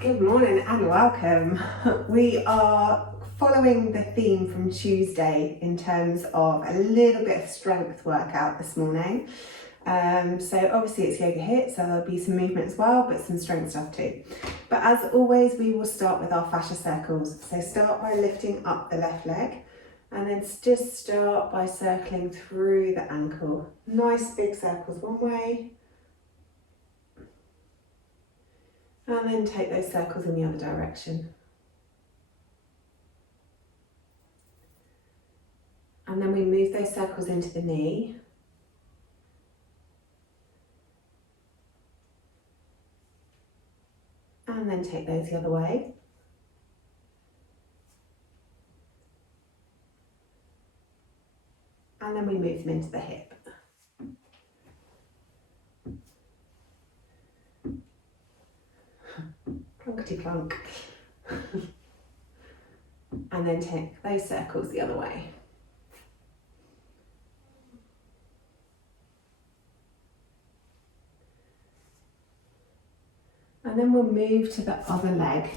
Good morning and welcome. We are following the theme from Tuesday in terms of a little bit of strength workout this morning. So obviously it's yoga HIIT, so there'll be some movement as well, but some strength stuff too. But as always, we will start with our fascia circles. So start by lifting up the left leg and then just start by circling through the ankle. Nice big circles one way. And then take those circles in the other direction. And then we move those circles into the knee. And then take those the other way. And then we move them into the hip. Plunkety plunk. And then take those circles the other way. And then we'll move to the other leg.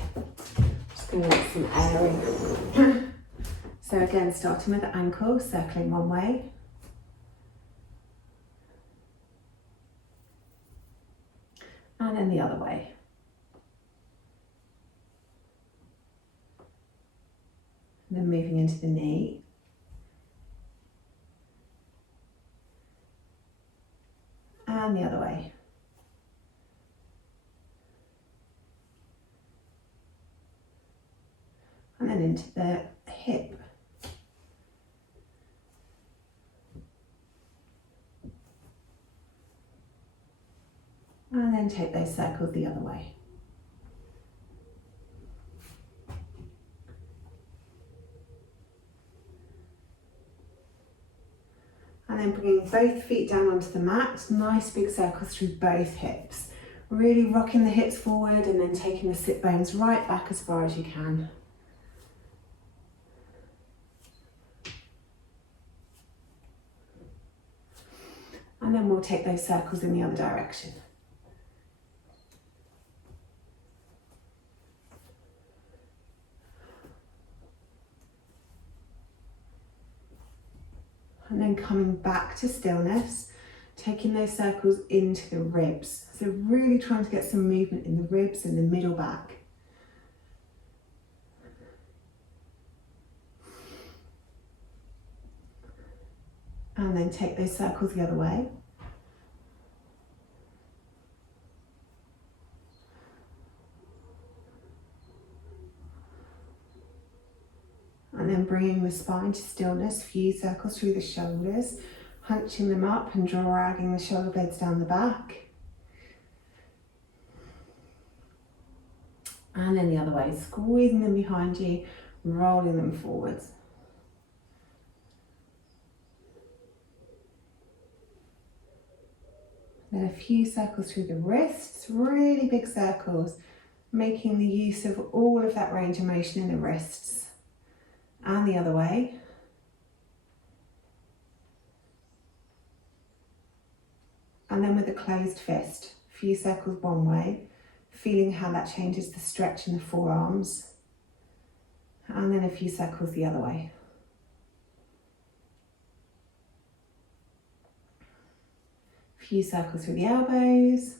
Just going to get some air in. So again, starting with the ankle, circling one way. And then the other way. And then moving into the knee. And the other way. And then into the hip. And then take those circles the other way. And then bringing both feet down onto the mat, nice big circles through both hips. Really rocking the hips forward and then taking the sit bones right back as far as you can. And then we'll take those circles in the other direction. And then coming back to stillness, taking those circles into the ribs. So really trying to get some movement in the ribs and the middle back. And then take those circles the other way. And then bringing the spine to stillness, few circles through the shoulders, hunching them up and dragging the shoulder blades down the back. And then the other way, squeezing them behind you, rolling them forwards. Then a few circles through the wrists, really big circles, making the use of all of that range of motion in the wrists. And the other way. And then with a closed fist, a few circles one way, feeling how that changes the stretch in the forearms. And then a few circles the other way. A few circles through the elbows.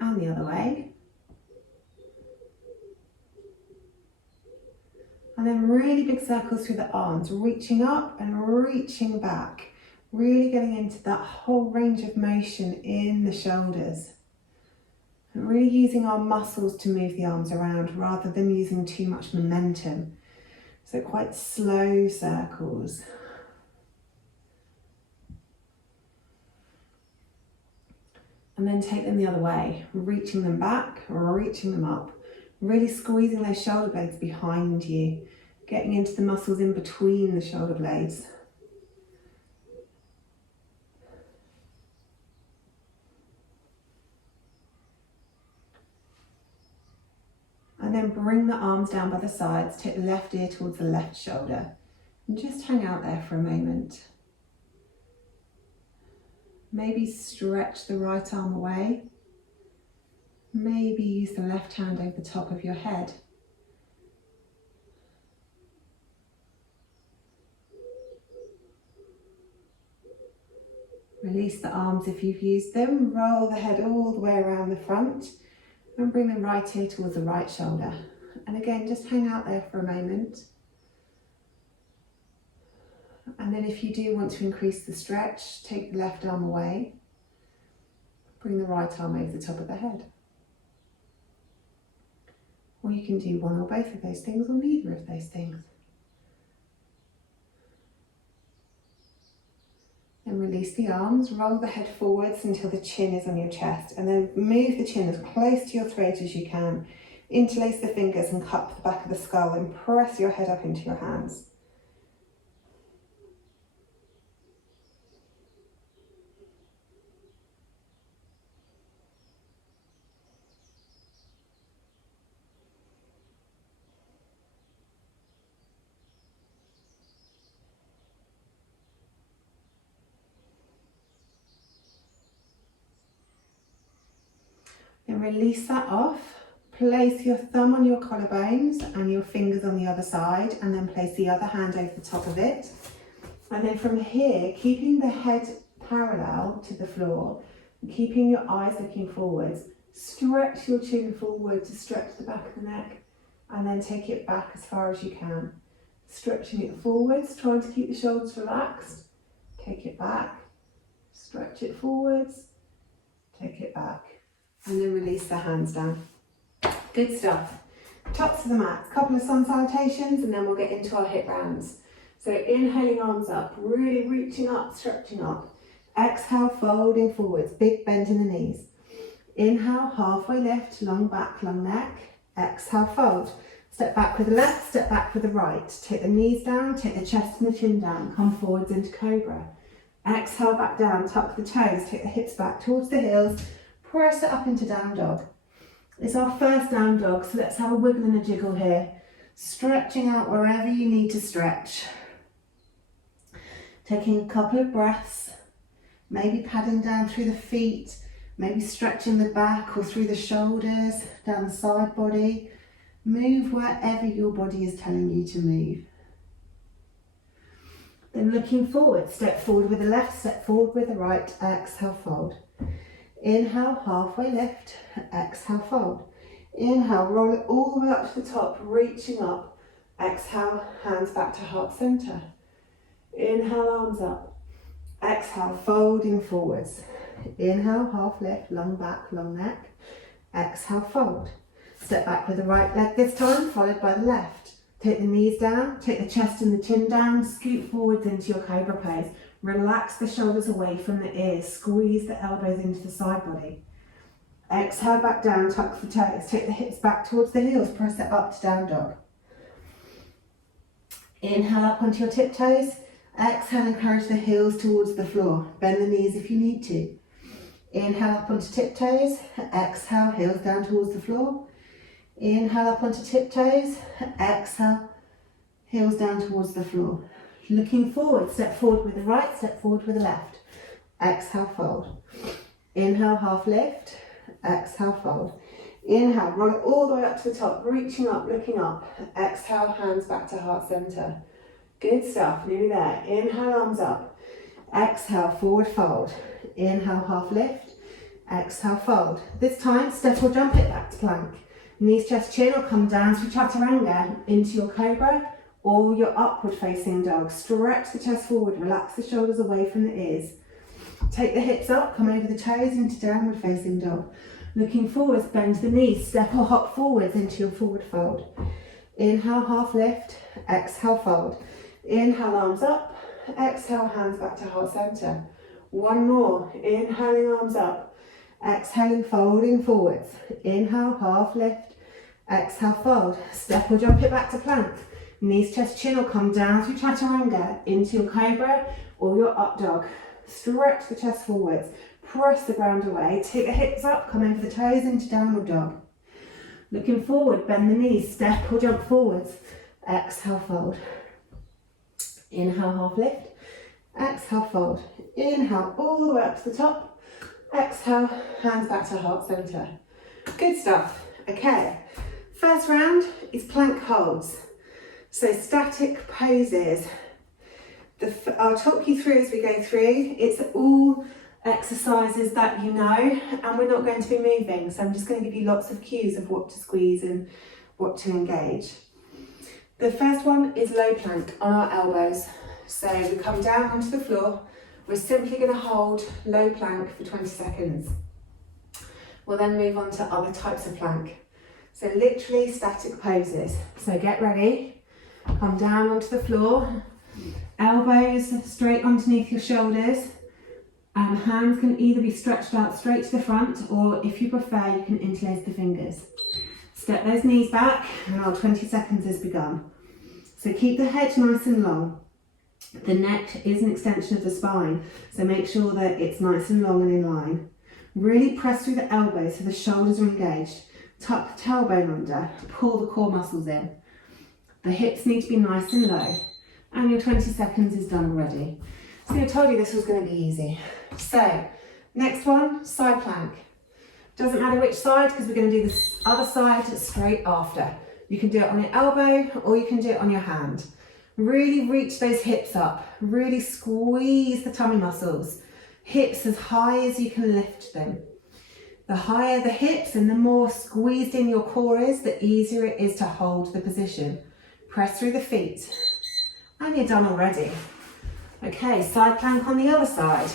And the other way. And then really big circles through the arms, reaching up and reaching back. Really getting into that whole range of motion in the shoulders. And really using our muscles to move the arms around rather than using too much momentum. So quite slow circles. And then take them the other way, reaching them back, reaching them up. Really squeezing those shoulder blades behind you, getting into the muscles in between the shoulder blades. And then bring the arms down by the sides, take the left ear towards the left shoulder, and just hang out there for a moment. Maybe stretch the right arm away Maybe use the left hand over the top of your head. Release the arms if you've used them. Roll the head all the way around the front and bring the right ear towards the right shoulder. And again, just hang out there for a moment. And then if you do want to increase the stretch, take the left arm away. Bring the right arm over the top of the head. Or you can do one or both of those things or neither of those things. Then release the arms, roll the head forwards until the chin is on your chest, and then move the chin as close to your throat as you can. Interlace the fingers and cup the back of the skull and press your head up into your hands. Then release that off. Place your thumb on your collarbones and your fingers on the other side, and then place the other hand over the top of it. And then from here, keeping the head parallel to the floor, and keeping your eyes looking forwards, stretch your chin forward to stretch the back of the neck, and then take it back as far as you can. Stretching it forwards, trying to keep the shoulders relaxed. Take it back, stretch it forwards, take it back, and then release the hands down. Good stuff. Tops of the mat, couple of sun salutations, and then we'll get into our hip rounds. So inhaling, arms up, really reaching up, stretching up. Exhale, folding forwards, big bend in the knees. Inhale, halfway lift, long back, long neck. Exhale, fold. Step back with the left, step back with the right. Take the knees down, take the chest and the chin down. Come forwards into cobra. Exhale, back down, tuck the toes, take the hips back towards the heels. Press it up into down dog. It's our first down dog, so let's have a wiggle and a jiggle here. Stretching out wherever you need to stretch. Taking a couple of breaths, maybe padding down through the feet, maybe stretching the back or through the shoulders, down the side body. Move wherever your body is telling you to move. Then looking forward, step forward with the left, step forward with the right, exhale, fold. Inhale, halfway lift, exhale, fold. Inhale, roll it all the way up to the top, reaching up. Exhale, hands back to heart center. Inhale, arms up. Exhale, folding forwards. Inhale, half lift, long back, long neck. Exhale, fold. Step back with the right leg this time, followed by the left. Take the knees down, take the chest and the chin down, scoot forwards into your cobra pose. Relax the shoulders away from the ears, squeeze the elbows into the side body. Exhale, back down, tuck the toes, take the hips back towards the heels, press it up to down dog. Inhale up onto your tiptoes, exhale, encourage the heels towards the floor. Bend the knees if you need to. Inhale up onto tiptoes, exhale, heels down towards the floor. Inhale up onto tiptoes, exhale, heels down towards the floor. Looking forward, step forward with the right, step forward with the left. Exhale, fold. Inhale, half lift. Exhale, fold. Inhale, roll it all the way up to the top, reaching up, looking up. Exhale, hands back to heart center. Good stuff, nearly there. Inhale, arms up. Exhale, forward fold. Inhale, half lift. Exhale, fold. This time, step or jump it back to plank. Knees, chest, chin, or come down to chaturanga into your cobra or your upward facing dog. Stretch the chest forward, relax the shoulders away from the ears. Take the hips up, come over the toes into downward facing dog. Looking forwards, bend the knees, step or hop forwards into your forward fold. Inhale, half lift, exhale, fold. Inhale, arms up, exhale, hands back to heart center. One more, inhaling, arms up, exhaling, folding forwards. Inhale, half lift, exhale, fold. Step or jump it back to plank. Knees, chest, chin, or come down through chaturanga into your cobra or your up dog. Stretch the chest forwards, press the ground away, take the hips up, come over the toes into downward dog. Looking forward, bend the knees, step or jump forwards. Exhale, fold. Inhale, half lift. Exhale, fold. Inhale, all the way up to the top. Exhale, hands back to heart center. Good stuff. Okay, first round is plank holds. So static poses. I'll talk you through as we go through. It's all exercises that you know, and we're not going to be moving. So I'm just going to give you lots of cues of what to squeeze and what to engage. The first one is low plank on our elbows. So we come down onto the floor. We're simply going to hold low plank for 20 seconds. We'll then move on to other types of plank. So literally static poses. So get ready, come down onto the floor, elbows straight underneath your shoulders. Hands can either be stretched out straight to the front, or if you prefer, you can interlace the fingers. Step those knees back and our 20 seconds has begun. So keep the head nice and long. The neck is an extension of the spine, so make sure that it's nice and long and in line. Really press through the elbows so the shoulders are engaged. Tuck the tailbone under, pull the core muscles in. The hips need to be nice and low. And your 20 seconds is done already. So I told you this was going to be easy. So, next one, side plank. Doesn't matter which side, because we're going to do this other side straight after. You can do it on your elbow or you can do it on your hand. Really reach those hips up. Really squeeze the tummy muscles. Hips as high as you can lift them. The higher the hips and the more squeezed in your core is, the easier it is to hold the position. Press through the feet. And you're done already. Okay, side plank on the other side.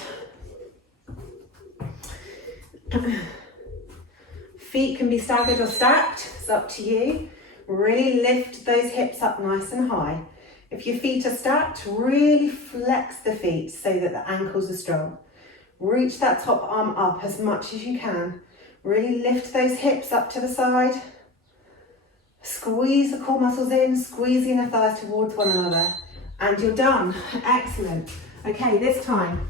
Feet can be staggered or stacked, it's up to you. Really lift those hips up nice and high. If your feet are stacked, really flex the feet so that the ankles are strong. Reach that top arm up as much as you can. Really lift those hips up to the side. Squeeze the core muscles in, squeeze the inner thighs towards one another. And you're done. Excellent. Okay, this time,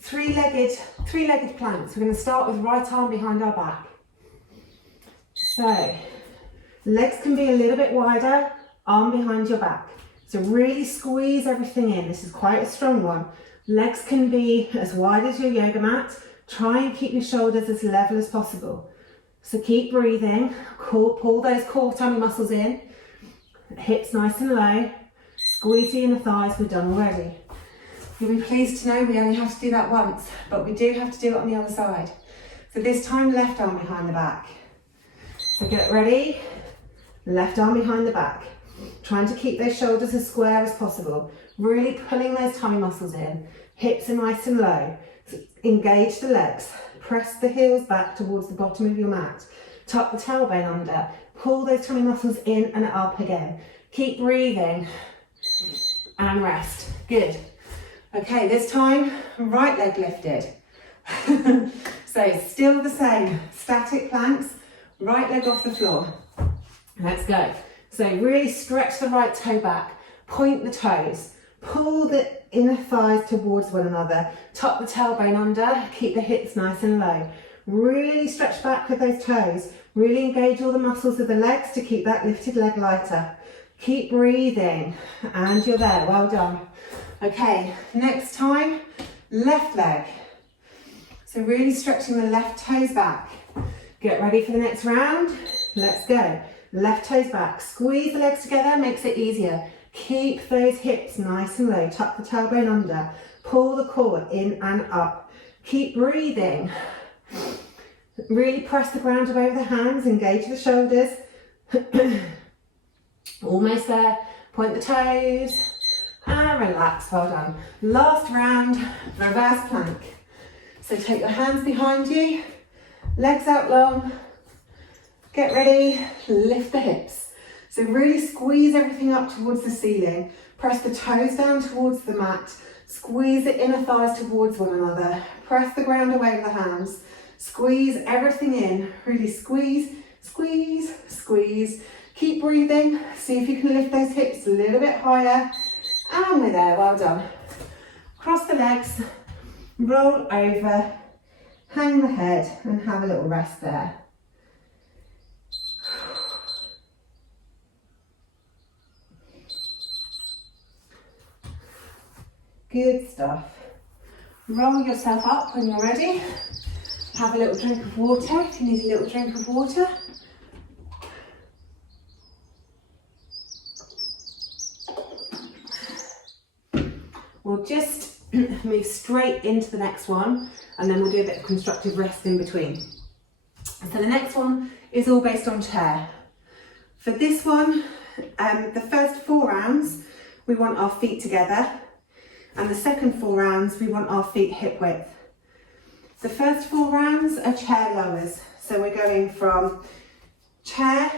three-legged planks. We're going to start with right arm behind our back. So, legs can be a little bit wider, arm behind your back. So really squeeze everything in. This is quite a strong one. Legs can be as wide as your yoga mat. Try and keep your shoulders as level as possible. So keep breathing. Pull those core tummy muscles in. Hips nice and low. Squeeze the inner thighs. We're done already. You'll be pleased to know we only have to do that once, but we do have to do it on the other side. So this time, left arm behind the back. So get ready. Left arm behind the back. Trying to keep those shoulders as square as possible. Really pulling those tummy muscles in. Hips are nice and low. So engage the legs. Press the heels back towards the bottom of your mat. Tuck the tailbone under. Pull those tummy muscles in and up again. Keep breathing. And rest. Good. Okay, this time, right leg lifted. So still the same. Static planks. Right leg off the floor. Let's go. So really stretch the right toe back, point the toes, pull the inner thighs towards one another, tuck the tailbone under, keep the hips nice and low. Really stretch back with those toes, really engage all the muscles of the legs to keep that lifted leg lighter. Keep breathing, and you're there, well done. Okay, next time, left leg. So really stretching the left toes back. Get ready for the next round, let's go. Left toes back, squeeze the legs together, makes it easier. Keep those hips nice and low, tuck the tailbone under, pull the core in and up. Keep breathing. Really press the ground above the hands, engage the shoulders. Almost there, point the toes, and relax, well done. Last round, reverse plank. So take your hands behind you, legs out long. Get ready, lift the hips. So really squeeze everything up towards the ceiling. Press the toes down towards the mat. Squeeze the inner thighs towards one another. Press the ground away with the hands. Squeeze everything in. Really squeeze, squeeze, squeeze. Keep breathing. See if you can lift those hips a little bit higher. And we're there, well done. Cross the legs, roll over, hang the head and have a little rest there. Good stuff. Roll yourself up when you're ready. have a little drink of water if you need a little drink of water. We'll just move straight into the next one, and then we'll do a bit of constructive rest in between. So the next one is all based on chair. For this one, the first 4 rounds, we want our feet together, and the second 4 rounds, we want our feet hip width. The first 4 rounds are chair lowers. So we're going from chair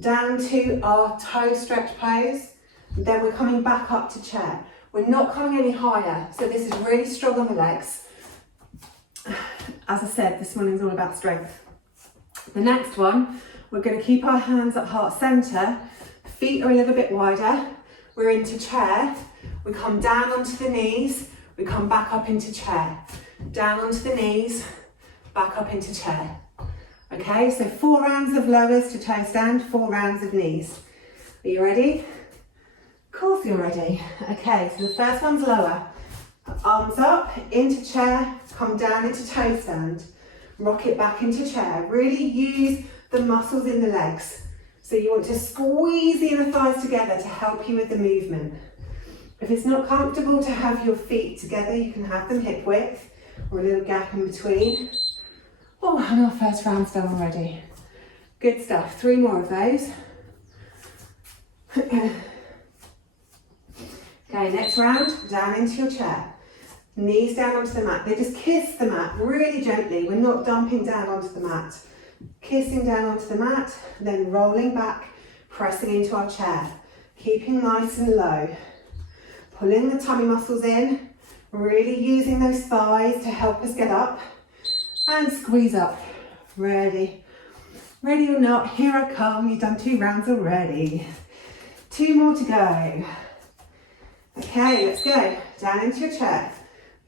down to our toe stretch pose, then we're coming back up to chair. We're not coming any higher, so this is really strong on the legs. As I said, this morning's all about strength. The next one, we're going to keep our hands at heart centre, feet are a little bit wider, we're into chair, we come down onto the knees, we come back up into chair, down onto the knees, back up into chair. Okay, so 4 rounds of lowers to toe stand, 4 rounds of knees. Are you ready? Of course you're ready. Okay, so the first one's lower. Arms up, into chair, come down into toe stand. Rock it back into chair. Really use the muscles in the legs. So you want to squeeze the inner thighs together to help you with the movement. If it's not comfortable to have your feet together, you can have them hip width or a little gap in between. Oh, and our first round's done already. Good stuff. 3 more of those. Okay, next round, down into your chair. Knees down onto the mat. They just kiss the mat really gently. We're not dumping down onto the mat. Kissing down onto the mat, then rolling back, pressing into our chair. Keeping nice and low. Pulling the tummy muscles in, really using those thighs to help us get up. And squeeze up. Ready. Ready or not, here I come. You've done 2 rounds already. 2 more to go. Okay, let's go. Down into your chair.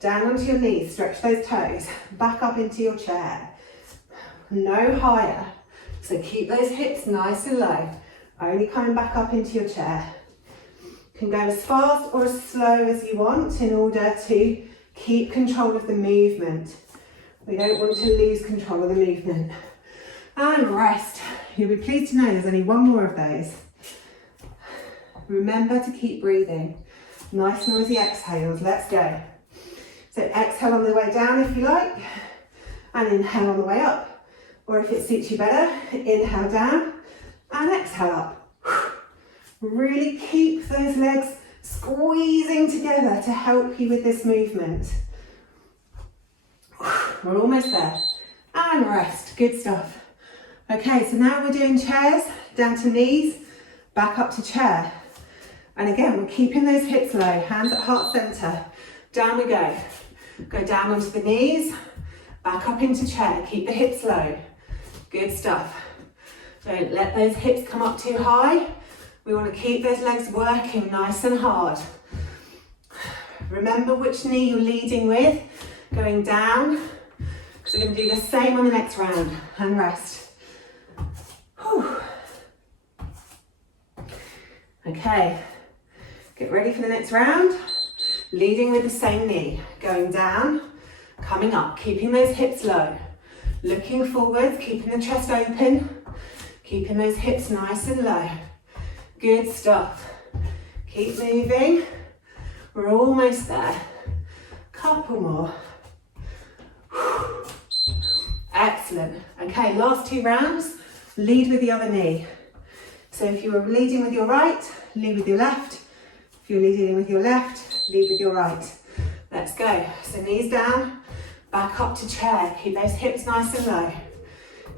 Down onto your knees, stretch those toes. Back up into your chair. No higher. So keep those hips nice and low. Only coming back up into your chair. You can go as fast or as slow as you want in order to keep control of the movement. We don't want to lose control of the movement. And rest. You'll be pleased to know there's only 1 more of those. Remember to keep breathing. Nice noisy exhales, let's go. So exhale on the way down if you like, and inhale on the way up. Or if it suits you better, inhale down and exhale up. Really keep those legs squeezing together to help you with this movement. We're almost there. And rest, good stuff. Okay, so now we're doing chairs, down to knees, back up to chair. And again, we're keeping those hips low, hands at heart centre. Down we go. Go down onto the knees, back up into chair. Keep the hips low. Good stuff. Don't let those hips come up too high. We want to keep those legs working nice and hard. Remember which knee you're leading with. Going down, because we're going to do the same on the next round. And rest. Whew. Okay. Get ready for the next round. Leading with the same knee. Going down, coming up, keeping those hips low. Looking forward, keeping the chest open. Keeping those hips nice and low. Good stuff. Keep moving. We're almost there. Couple more. Excellent. Okay, last 2 rounds. Lead with the other knee. So if you were leading with your right, lead with your left. If you're leading with your left, lead with your right. Let's go. So knees down, back up to chair. Keep those hips nice and low.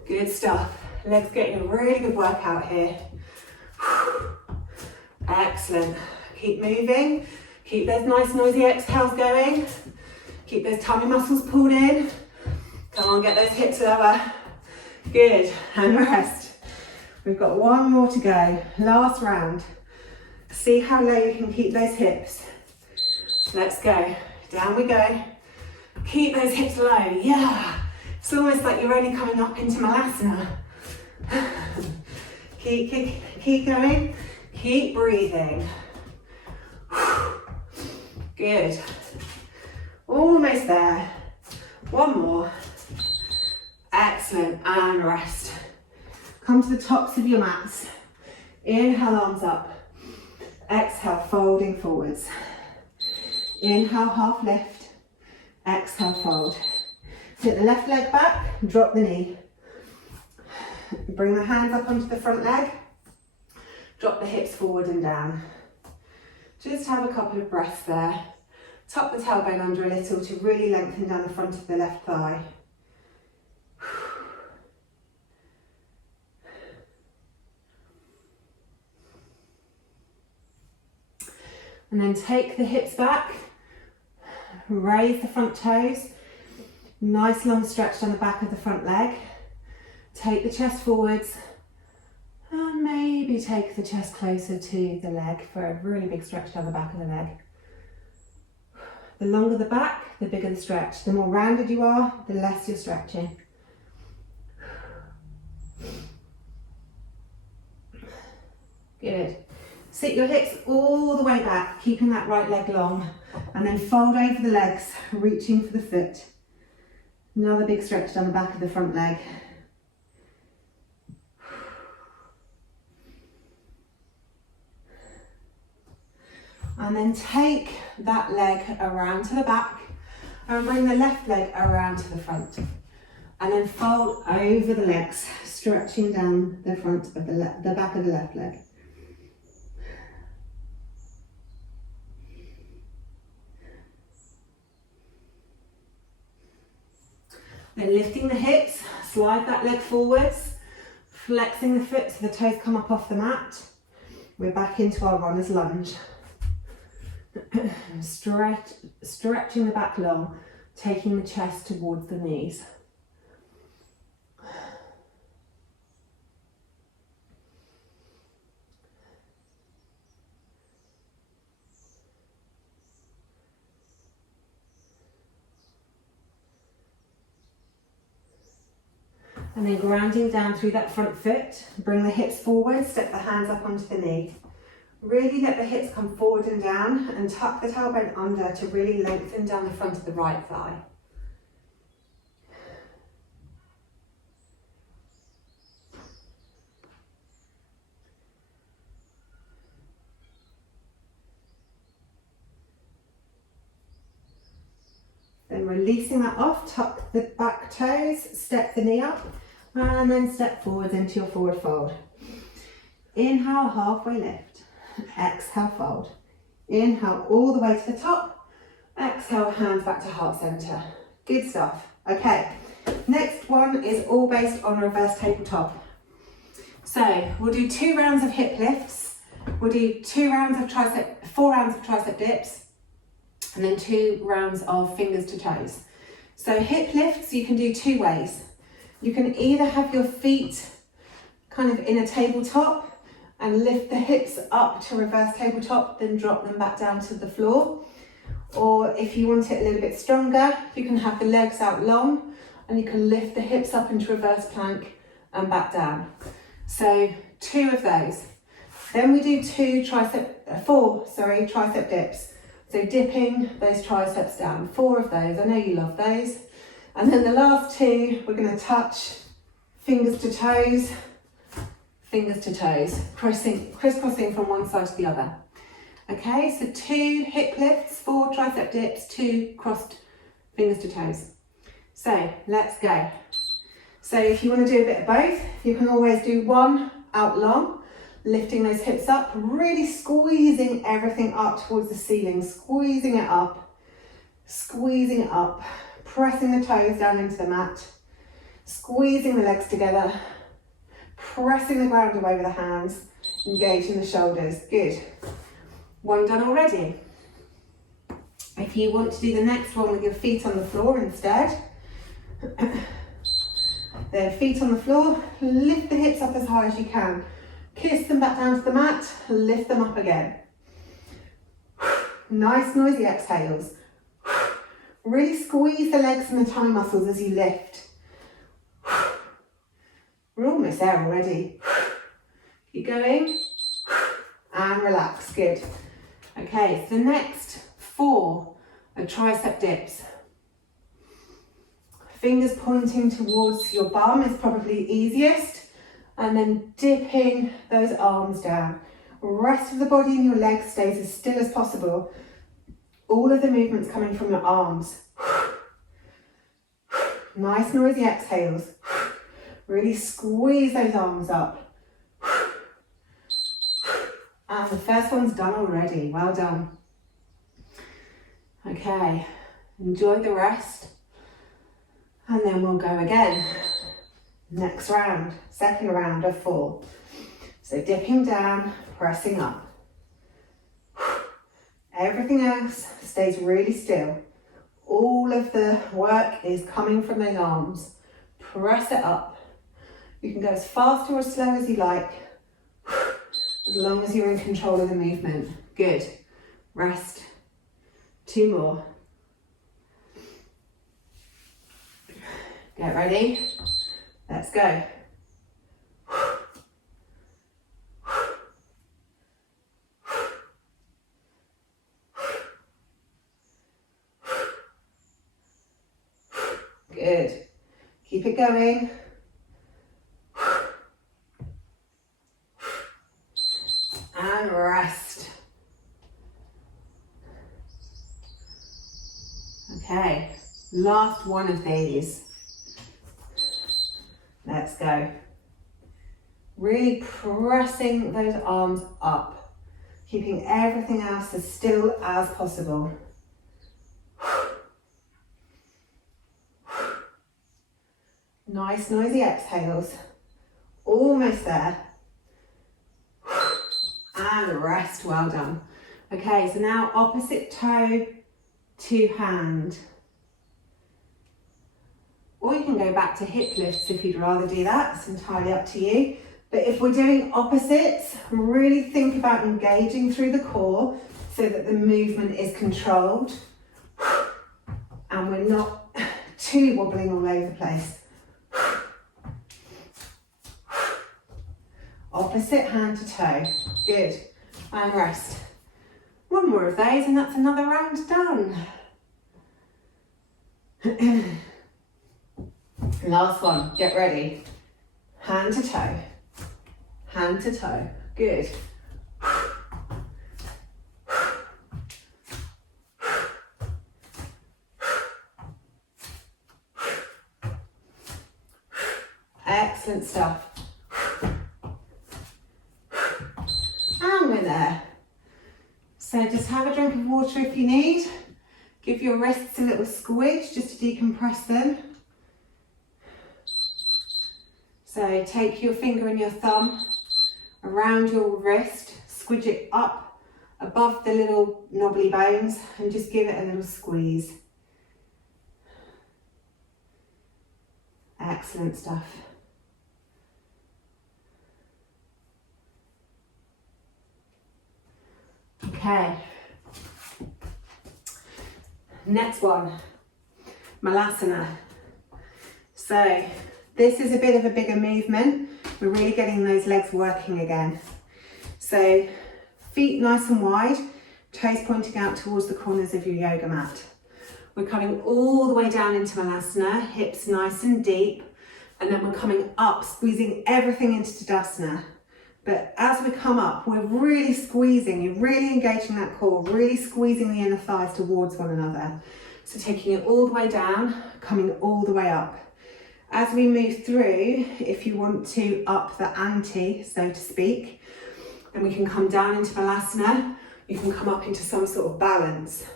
Good stuff. Legs getting a really good workout here. Excellent. Keep moving. Keep those nice noisy exhales going. Keep those tummy muscles pulled in. Come on, get those hips lower. Good. And rest. We've got 1 more to go. Last round. See how low you can keep those hips. Let's go. Down we go. Keep those hips low. Yeah. It's almost like you're only coming up into Malasana. Keep going. Keep breathing. Good. Almost there. 1 more. Excellent, and rest. Come to the tops of your mats. Inhale, arms up. Exhale, folding forwards. Inhale, half lift. Exhale, fold. Sit the left leg back, drop the knee. Bring the hands up onto the front leg. Drop the hips forward and down. Just have a couple of breaths there. Tuck the tailbone under a little to really lengthen down the front of the left thigh. And then take the hips back, raise the front toes, nice long stretch down the back of the front leg. Take the chest forwards and maybe take the chest closer to the leg for a really big stretch down the back of the leg. The longer the back, the bigger the stretch. The more rounded you are, the less you're stretching. Good. Sit your hips all the way back, keeping that right leg long, and then fold over the legs, reaching for the foot. Another big stretch down the back of the front leg. And then take that leg around to the back and bring the left leg around to the front. And then fold over the legs, stretching down the front of the back of the left leg. Then lifting the hips, slide that leg forwards, flexing the foot so the toes come up off the mat. We're back into our runner's lunge. Stretching the back long, taking the chest towards the knees. And then grounding down through that front foot, bring the hips forward, step the hands up onto the knee. Really let the hips come forward and down and tuck the tailbone under to really lengthen down the front of the right thigh. Then releasing that off, tuck the back toes, step the knee up, and then step forwards into your forward fold. Inhale, halfway lift. Exhale, fold. Inhale all the way to the top. Exhale, hands back to heart center. Good stuff. Okay, next one is all based on reverse tabletop. So we'll do 2 rounds of hip lifts. We'll do 4 rounds of tricep dips, and then 2 rounds of fingers to toes. So hip lifts you can do 2 ways. You can either have your feet kind of in a tabletop and lift the hips up to reverse tabletop, then drop them back down to the floor. Or if you want it a little bit stronger, you can have the legs out long and you can lift the hips up into reverse plank and back down. So 2 of those. Then we do 4 tricep dips. So dipping those triceps down, 4 of those. I know you love those. And then the last 2, we're going to touch fingers to toes, crisscrossing from one side to the other. Okay, so 2 hip lifts, 4 tricep dips, 2 crossed fingers to toes. So let's go. So if you want to do a bit of both, you can always do 1 out long, lifting those hips up, really squeezing everything up towards the ceiling, squeezing it up, pressing the toes down into the mat, squeezing the legs together, pressing the ground away with the hands, engaging the shoulders. Good. 1 done already. If you want to do the next one with your feet on the floor instead, then feet on the floor, lift the hips up as high as you can. Kiss them back down to the mat, lift them up again. Nice noisy exhales. Really squeeze the legs and the thigh muscles as you lift. We're almost there already. Keep going. And relax, good. Okay, so the next 4 are tricep dips. Fingers pointing towards your bum is probably easiest. And then dipping those arms down. Rest of the body and your legs stays as still as possible. All of the movements coming from your arms. Nice noisy exhales. Really squeeze those arms up. And the first one's done already. Well done. Okay, enjoy the rest. And then we'll go again. Next round, second round of 4. So dipping down, pressing up. Everything else stays really still. All of the work is coming from those arms. Press it up. You can go as fast or as slow as you like, as long as you're in control of the movement. Good. Rest. 2 more. Get ready. Let's go. Good. Keep it going. And rest. Okay, last one of these. Let's go. Really pressing those arms up, keeping everything else as still as possible. Nice noisy exhales. Almost there. And rest, well done. Okay, so now opposite toe to hand. Or you can go back to hip lifts if you'd rather do that. It's entirely up to you. But if we're doing opposites, really think about engaging through the core so that the movement is controlled and we're not too wobbling all over the place. Opposite hand to toe. Good. And rest. One more of those and that's another round done. Last one. Get ready. Hand to toe. Hand to toe. Good. Excellent stuff. And we're there. So just have a drink of water if you need. Give your wrists a little squidge just to decompress them. So take your finger and your thumb around your wrist, squidge it up above the little knobbly bones and just give it a little squeeze. Excellent stuff. Okay. Next one, Malasana. So this is a bit of a bigger movement. We're really getting those legs working again. So feet nice and wide, toes pointing out towards the corners of your yoga mat. We're coming all the way down into Malasana, hips nice and deep, and then we're coming up, squeezing everything into Tadasana. But as we come up, we're really squeezing, you're really engaging that core, really squeezing the inner thighs towards one another. So taking it all the way down, coming all the way up. As we move through, if you want to up the ante, so to speak, then we can come down into Malasana, you can come up into some sort of balance.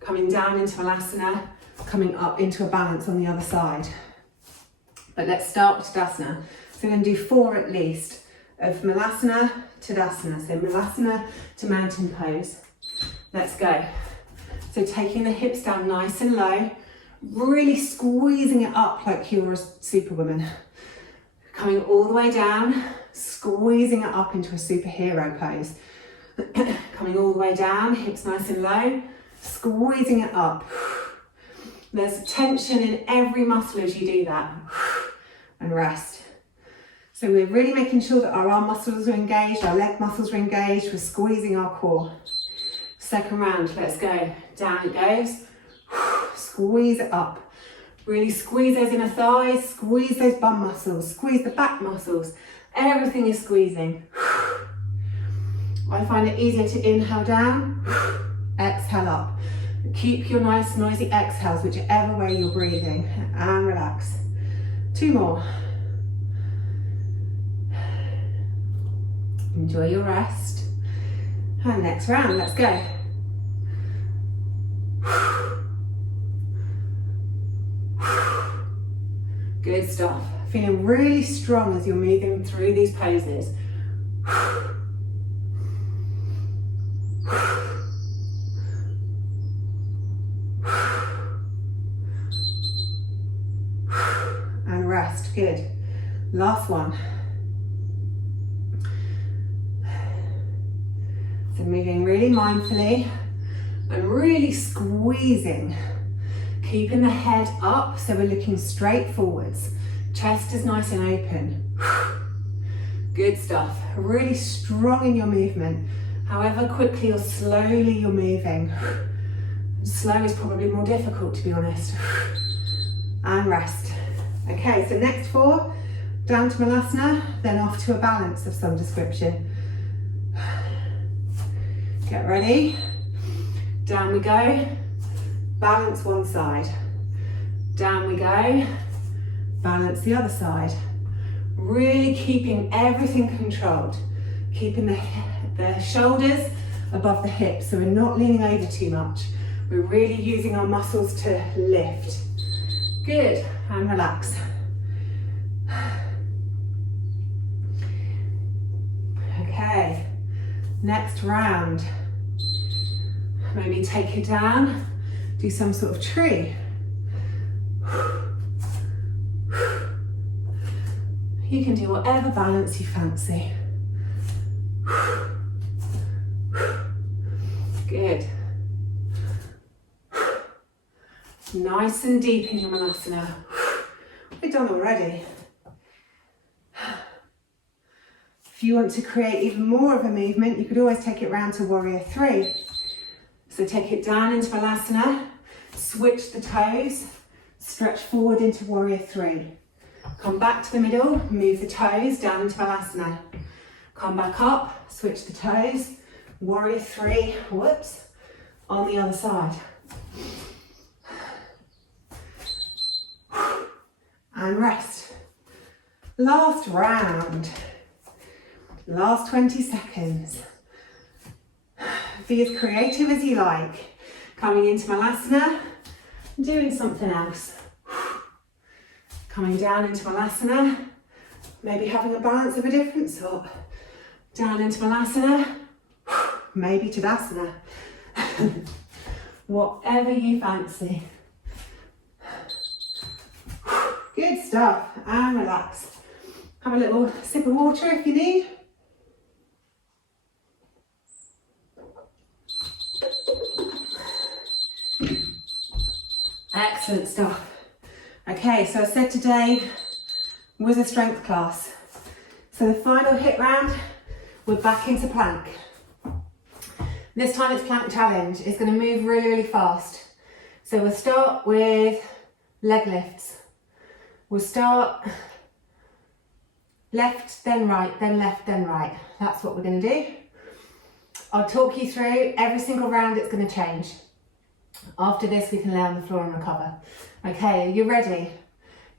Coming down into Malasana, coming up into a balance on the other side. But let's start with Tadasana. So we're going to do 4 at least. Of Malasana to Tadasana, so Malasana to mountain pose. Let's go. So taking the hips down nice and low, really squeezing it up like you're a superwoman. Coming all the way down, squeezing it up into a superhero pose. Coming all the way down, hips nice and low, squeezing it up. There's tension in every muscle as you do that. And rest. So we're really making sure that our arm muscles are engaged, our leg muscles are engaged, we're squeezing our core. Second round, let's go. Down it goes. Squeeze it up. Really squeeze those inner thighs, squeeze those bum muscles, squeeze the back muscles. Everything is squeezing. I find it easier to inhale down, exhale up. Keep your nice noisy exhales whichever way you're breathing, and relax. 2 more. Enjoy your rest. And next round, let's go. Good stuff. Feeling really strong as you're moving through these poses. And rest. Good. Last one. So moving really mindfully and really squeezing. Keeping the head up so we're looking straight forwards. Chest is nice and open. Good stuff. Really strong in your movement. However quickly or slowly you're moving. Slow is probably more difficult, to be honest. And rest. Okay, so next 4, down to Malasana, then off to a balance of some description. Get ready. Down we go. Balance one side. Down we go. Balance the other side. Really keeping everything controlled. Keeping the shoulders above the hips so we're not leaning over too much. We're really using our muscles to lift. Good, and relax. Okay, next round. Maybe take it down, do some sort of tree. You can do whatever balance you fancy. Good. Nice and deep in your Malasana. We're done already. If you want to create even more of a movement, you could always take it round to Warrior 3. So take it down into Malasana, switch the toes, stretch forward into Warrior 3. Come back to the middle, move the toes down into Malasana. Come back up, switch the toes, Warrior 3, whoops, on the other side. And rest. Last round. Last 20 seconds. Be as creative as you like. Coming into Malasana, doing something else. Coming down into Malasana, maybe having a balance of a different sort. Down into Malasana, maybe Tadasana. Whatever you fancy. Good stuff, and relax. Have a little sip of water if you need. Excellent stuff. Okay, so I said today was a strength class. So the final HIIT round, we're back into plank. This time it's plank challenge. It's going to move really, really fast. So we'll start with leg lifts. We'll start left, then right, then left, then right. That's what we're going to do. I'll talk you through every single round. It's going to change. After this, we can lay on the floor and recover. Okay, are you ready?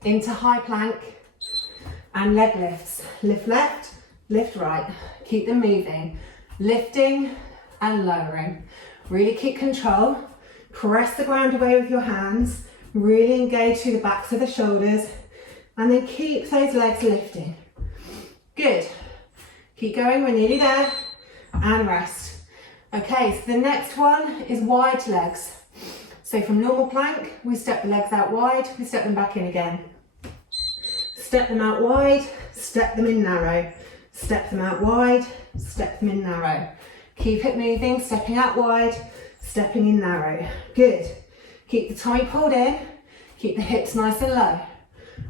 Into high plank and leg lifts. Lift left, lift right. Keep them moving. Lifting and lowering. Really keep control. Press the ground away with your hands. Really engage through the backs of the shoulders. And then keep those legs lifting. Good. Keep going, we're nearly there. And rest. Okay, so the next one is wide legs. So from normal plank, we step the legs out wide, we step them back in again. Step them out wide, step them in narrow. Step them out wide, step them in narrow. Keep it moving, stepping out wide, stepping in narrow. Good. Keep the tummy pulled in, keep the hips nice and low.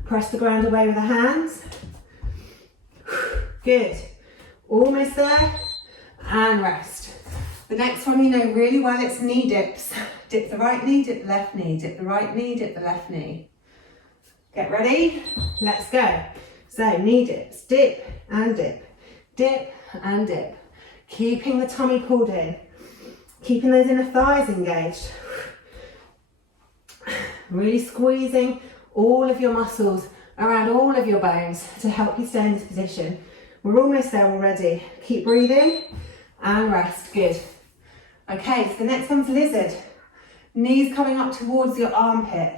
Press the ground away with the hands. Good. Almost there, and rest. The next one you know really well, it's knee dips. Dip the right knee, dip the left knee, dip the right knee, dip the left knee. Get ready, let's go. So knee dips, dip and dip, dip and dip. Keeping the tummy pulled in, keeping those inner thighs engaged. Really squeezing all of your muscles around all of your bones to help you stay in this position. We're almost there already. Keep breathing and rest, good. Okay, so the next one's lizard. Knees coming up towards your armpit.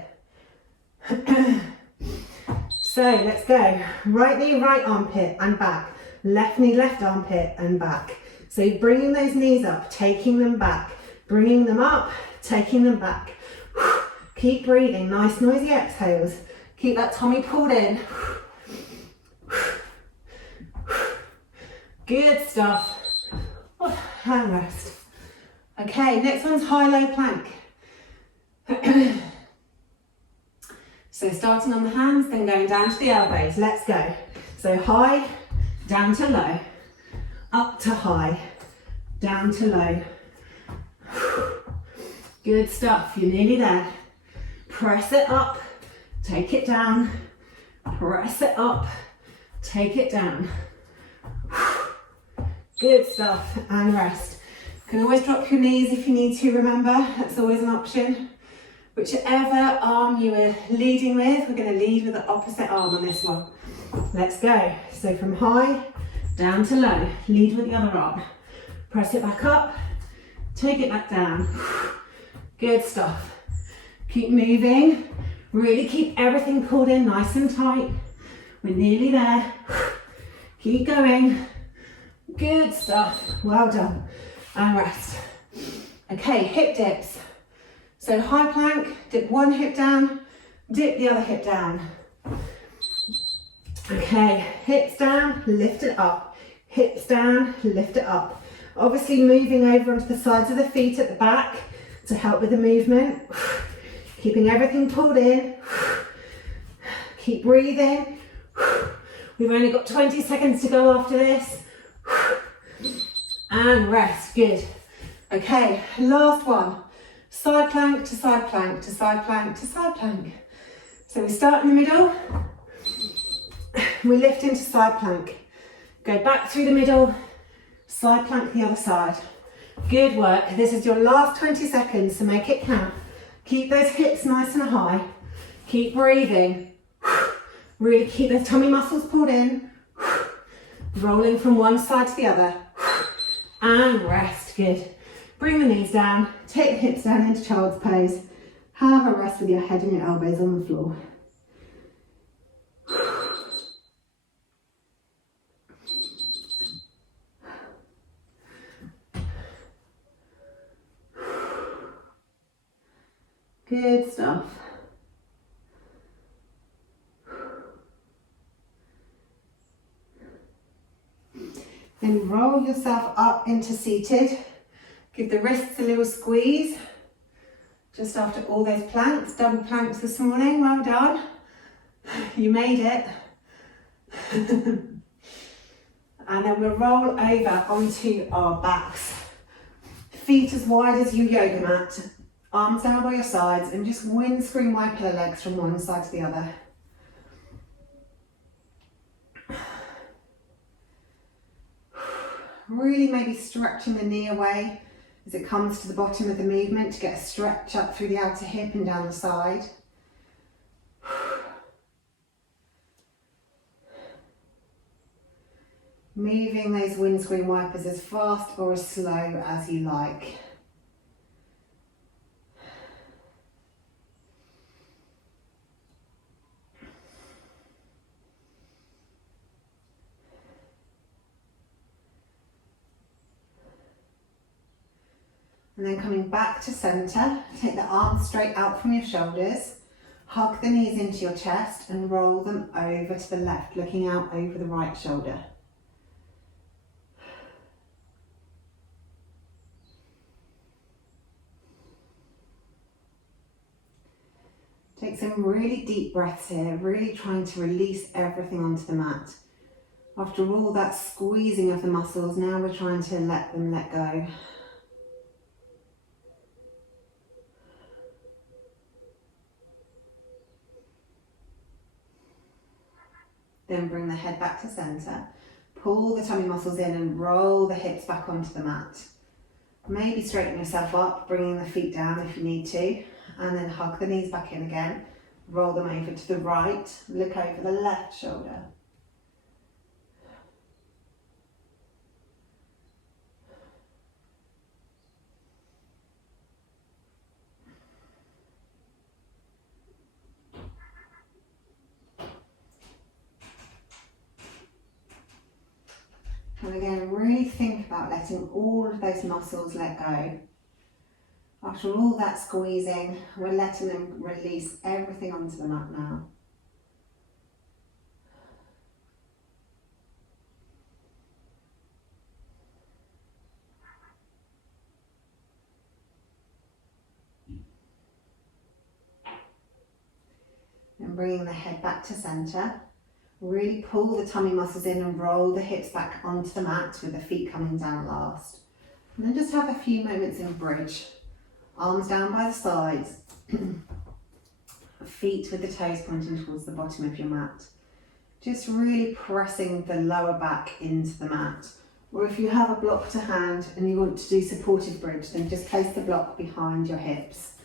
So let's go. Right knee, right armpit and back. Left knee, left armpit and back. So you're bringing those knees up, taking them back, bringing them up, taking them back. Keep breathing, nice noisy exhales. Keep that tummy pulled in. Good stuff. And rest. Okay, next one's high-low plank. So starting on the hands, then going down to the elbows. Let's go. So high, down to low, up to high, down to low. Good stuff, you're nearly there. Press it up, take it down, press it up, take it down. Good stuff, and rest. You can always drop your knees if you need to, remember, that's always an option. Whichever arm you are leading with, we're going to lead with the opposite arm on this one. Let's go. So from high, down to low, lead with the other arm. Press it back up, take it back down. Good stuff. Keep moving, really keep everything pulled in nice and tight. We're nearly there. Keep going. Good stuff, well done. And rest. Okay, hip dips. So high plank, dip one hip down, dip the other hip down. Okay, hips down, lift it up. Hips down, lift it up. Obviously moving over onto the sides of the feet at the back to help with the movement. Keeping everything pulled in. Keep breathing. We've only got 20 seconds to go after this. And rest, good. Okay, last one. Side plank to side plank to side plank to side plank. So we start in the middle. We lift into side plank. Go back through the middle. Side plank the other side. Good work. This is your last 20 seconds, so make it count. Keep those hips nice and high. Keep breathing. Really keep those tummy muscles pulled in. Rolling from one side to the other. And rest, good. Bring the knees down, take the hips down into child's pose. Have a rest with your head and your elbows on the floor. Good stuff. Then roll yourself up into seated. Give the wrists a little squeeze. Just after all those planks, double planks this morning, well done. You made it. And then we'll roll over onto our backs. Feet as wide as your yoga mat. Arms down by your sides and just windscreen wipe your legs from one side to the other. Really maybe stretching the knee away as it comes to the bottom of the movement to get a stretch up through the outer hip and down the side. Moving those windscreen wipers as fast or as slow as you like. And then coming back to centre, take the arms straight out from your shoulders, hug the knees into your chest and roll them over to the left, looking out over the right shoulder. Take some really deep breaths here, really trying to release everything onto the mat. After all that squeezing of the muscles, now we're trying to let them let go. Then bring the head back to centre. Pull the tummy muscles in and roll the hips back onto the mat. Maybe straighten yourself up, bringing the feet down if you need to, and then hug the knees back in again. Roll them over to the right, look over the left shoulder. And again, really think about letting all of those muscles let go. After all that squeezing, we're letting them release everything onto the mat now. And bringing the head back to centre. Really pull the tummy muscles in and roll the hips back onto the mat with the feet coming down last. And then just have a few moments in bridge. Arms down by the sides. Feet with the toes pointing towards the bottom of your mat. Just really pressing the lower back into the mat. Or if you have a block to hand and you want to do supportive bridge, then just place the block behind your hips.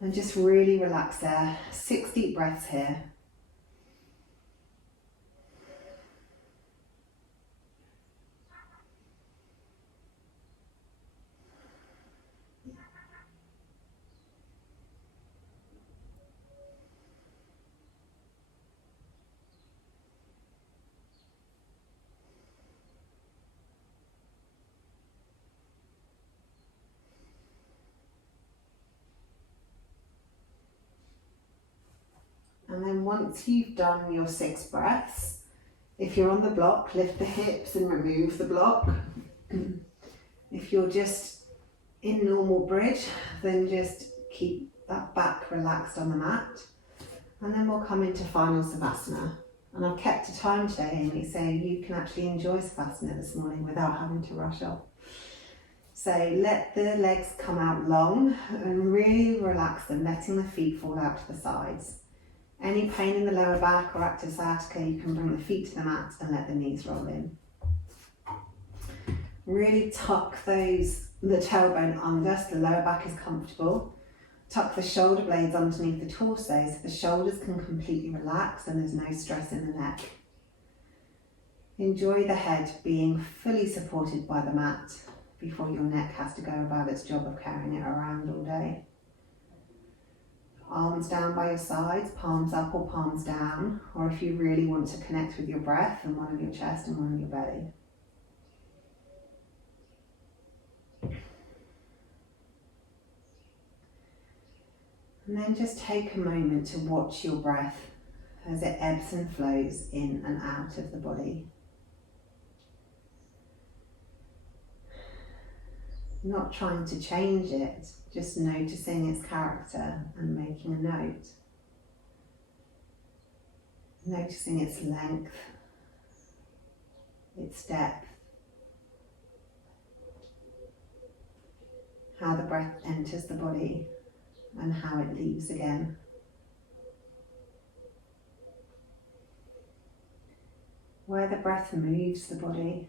And just really relax there. 6 deep breaths here. And then once you've done your 6 breaths, if you're on the block, lift the hips and remove the block. If you're just in normal bridge, then just keep that back relaxed on the mat. And then we'll come into final Savasana. And I've kept a time today, Amy, so you can actually enjoy Savasana this morning without having to rush off. So let the legs come out long and really relax them, letting the feet fall out to the sides. Any pain in the lower back or active sciatica, you can bring the feet to the mat and let the knees roll in. Really tuck the tailbone under so the lower back is comfortable. Tuck the shoulder blades underneath the torso so the shoulders can completely relax and there's no stress in the neck. Enjoy the head being fully supported by the mat before your neck has to go about its job of carrying it around all day. Arms down by your sides, palms up or palms down, or if you really want to connect with your breath, then one on your chest and one on your belly. And then just take a moment to watch your breath as it ebbs and flows in and out of the body. Not trying to change it, just noticing its character and making a note. Noticing its length, its depth, how the breath enters the body and how it leaves again. Where the breath moves the body.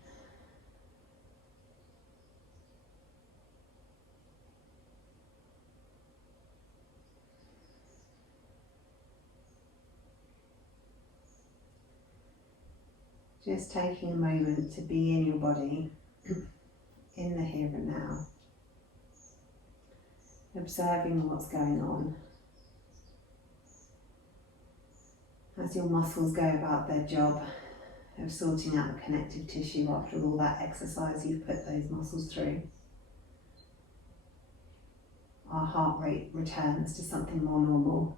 Just taking a moment to be in your body, in the here and now. Observing what's going on. As your muscles go about their job of sorting out the connective tissue after all that exercise you've put those muscles through. Our heart rate returns to something more normal.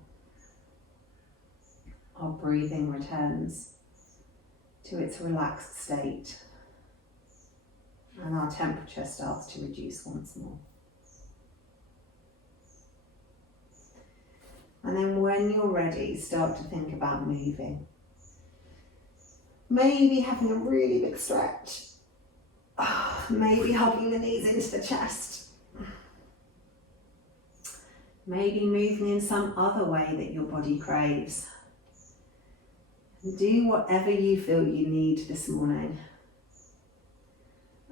Our breathing returns to its relaxed state, and our temperature starts to reduce once more. And then when you're ready, start to think about moving. Maybe having a really big stretch. Maybe hugging the knees into the chest. Maybe moving in some other way that your body craves. Do whatever you feel you need this morning.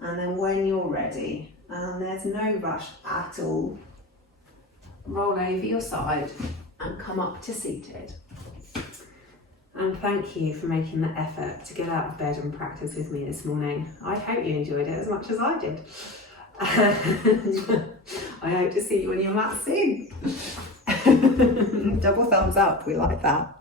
And then when you're ready, and there's no rush at all, roll over your side and come up to seated. And thank you for making the effort to get out of bed and practice with me this morning. I hope you enjoyed it as much as I did. And I hope to see you on your mat soon. Double thumbs up, we like that.